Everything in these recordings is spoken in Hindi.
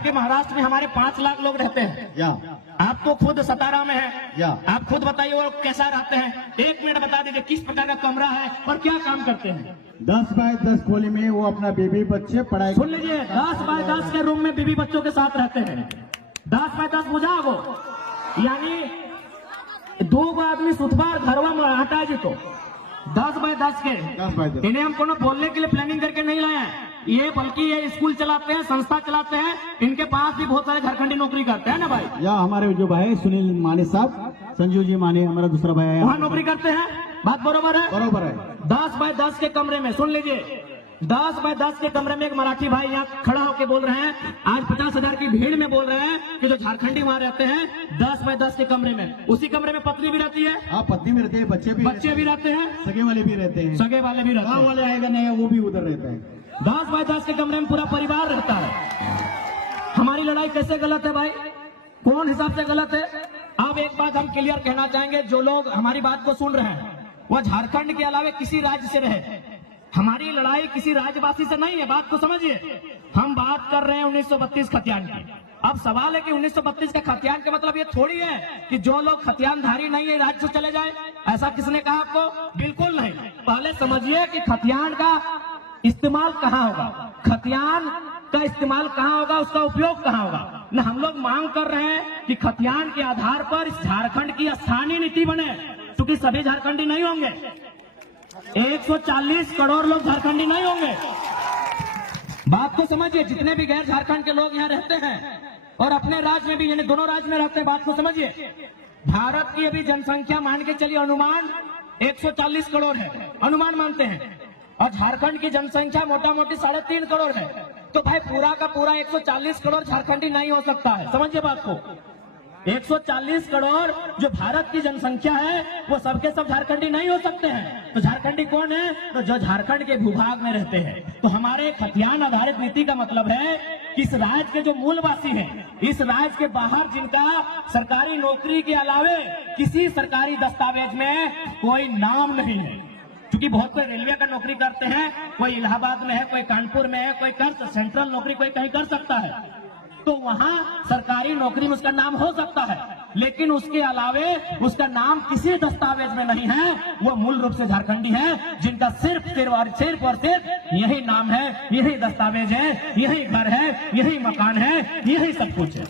आपके महाराष्ट्र में हमारे 5 लाख लोग रहते हैं, आप तो खुद सतारा में है, आप खुद बताइए वो कैसा रहते हैं। 1 मिनट बता दीजिए किस प्रकार का कमरा है और क्या काम करते हैं। 10 बाय 10 खोली में वो अपना बीबी बच्चे पढ़ाई। सुन लीजिए, 10 बाय 10 के रूम में बीबी बच्चों के साथ रहते हैं। 10 बाय 10 बुझा वो, यानी 2 आदमी सुथबार घरवा में हटा जी तो 10 बाय 10 के। इन्हें हम कोनो बोलने के लिए प्लानिंग करके नहीं लाए हैं, ये बल्कि ये स्कूल चलाते हैं, संस्था चलाते हैं, इनके पास भी बहुत सारे झारखंडी नौकरी करते हैं ना भाई। या हमारे जो भाई सुनील माने साहब, संजू जी माने हमारा दूसरा भाई है, वहाँ नौकरी करते हैं। बात बरोबर है? बरोबर है। 10 बाय 10 के कमरे में, सुन लीजिए, 10 बाय 10 के कमरे में एक मराठी भाई यहाँ खड़ा होकर बोल रहे हैं, आज 50,000 की भीड़ में बोल रहे हैं कि जो झारखंडी वहाँ रहते हैं 10 बाय 10 के कमरे में, उसी कमरे में पत्नी भी रहती है। हाँ, पत्नी भी रहते हैं, बच्चे भी रहते हैं, सगे वाले भी रहते हैं, सगे वाले भी रहते हैं, गाँव वाले आएगा नहीं वो भी उधर रहता है। 10 बाय 10 के कमरे में पूरा परिवार रहता है। हमारी लड़ाई कैसे गलत है भाई, कौन हिसाब से गलत है? अब एक बात हम क्लियर कहना चाहेंगे, जो लोग हमारी बात को सुन रहे हैं वह झारखंड के अलावा किसी राज्य से रहे, हमारी लड़ाई किसी राज्यवासी से नहीं है, बात को समझिए। हम बात कर रहे हैं 1932 खतियान की। अब सवाल है कि 1932 का खतियान का मतलब ये थोड़ी है कि जो लोग खतियानधारी नहीं है राज्य से चले जाए, ऐसा किसने कहा आपको? बिल्कुल नहीं। पहले समझिए कि खतियान का इस्तेमाल कहाँ होगा, खतियान का इस्तेमाल कहाँ होगा, उसका उपयोग कहाँ होगा। न हम लोग मांग कर रहे हैं कि खतियान के आधार पर इस झारखंड की स्थानीय नीति बने, क्योंकि सभी झारखंडी नहीं होंगे, 140 करोड़ लोग झारखंडी नहीं होंगे। बात को समझिए, जितने भी गैर झारखंड के लोग यहाँ रहते हैं और अपने राज्य में भी, यानी दोनों राज्य में रहते हैं, बात को समझिए। भारत की अभी जनसंख्या मान के चलिए अनुमान 140 करोड़ है, अनुमान मानते हैं, और झारखंड की जनसंख्या मोटा मोटी 3.5 करोड़ है। तो भाई पूरा का पूरा 140 करोड़ झारखंडी नहीं हो सकता है, समझिए बात को। 140 करोड़ जो भारत की जनसंख्या है वो सबके सब झारखंडी नहीं हो सकते हैं। तो झारखंडी कौन है? तो जो झारखंड के भूभाग में रहते हैं। तो हमारे खतियान आधारित नीति का मतलब है कि इस राज्य के जो मूलवासी हैं, इस राज्य के बाहर जिनका सरकारी नौकरी के अलावे किसी सरकारी दस्तावेज में कोई नाम नहीं है, क्योंकि बहुत कोई रेलवे का नौकरी करते हैं, कोई इलाहाबाद में है, कोई कानपुर में है, कोई कर सेंट्रल नौकरी कोई कहीं कर सकता है, तो वहां सरकारी नौकरी में उसका नाम हो सकता है, लेकिन उसके अलावे उसका नाम किसी दस्तावेज में नहीं है। वो मूल रूप से झारखंडी है, जिनका सिर्फ यही नाम है, यही दस्तावेज है, यही घर है, यही मकान है, यही सब कुछ है।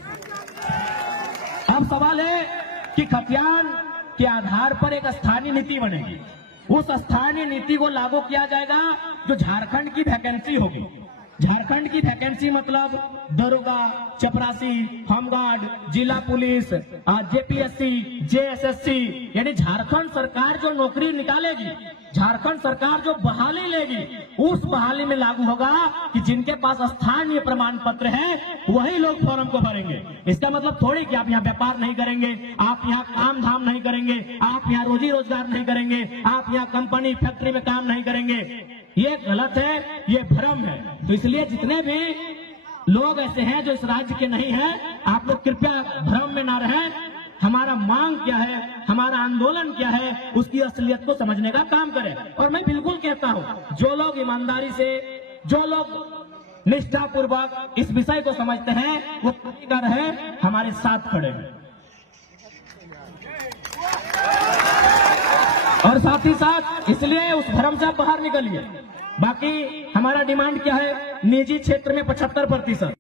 अब सवाल है कि खतियान के आधार पर एक स्थानीय नीति बनेगी, उस स्थानीय नीति को लागू किया जाएगा जो झारखंड की वैकेंसी होगी। झारखंड की वैकेंसी मतलब दरोगा, चपरासी, होमगार्ड, जिला पुलिस, जेपीएससी, जेएसएससी, यानी झारखंड सरकार जो नौकरी निकालेगी, झारखंड सरकार जो बहाली लेगी, उस बहाली में लागू होगा कि जिनके पास स्थानीय प्रमाण पत्र है वही लोग फॉर्म को भरेंगे। इसका मतलब थोड़ी कि आप यहाँ व्यापार नहीं करेंगे, आप यहाँ काम धाम नहीं करेंगे, आप यहाँ रोजी रोजगार नहीं करेंगे, आप यहाँ कंपनी फैक्ट्री में काम नहीं करेंगे। ये गलत है, ये भ्रम है। तो इसलिए जितने भी लोग ऐसे हैं जो इस राज्य के नहीं हैं, आप लोग कृपया भ्रम में ना रहें। हमारा मांग क्या है, हमारा आंदोलन क्या है, उसकी असलियत को समझने का काम करें। और मैं बिल्कुल कहता हूं, जो लोग ईमानदारी से, जो लोग निष्ठापूर्वक इस विषय को समझते हैं, वो कर है हमारे साथ खड़े हैं। और साथ ही साथ इसलिए उस भ्रम से बाहर निकलिए। बाकी हमारा डिमांड क्या है? निजी क्षेत्र में 75%।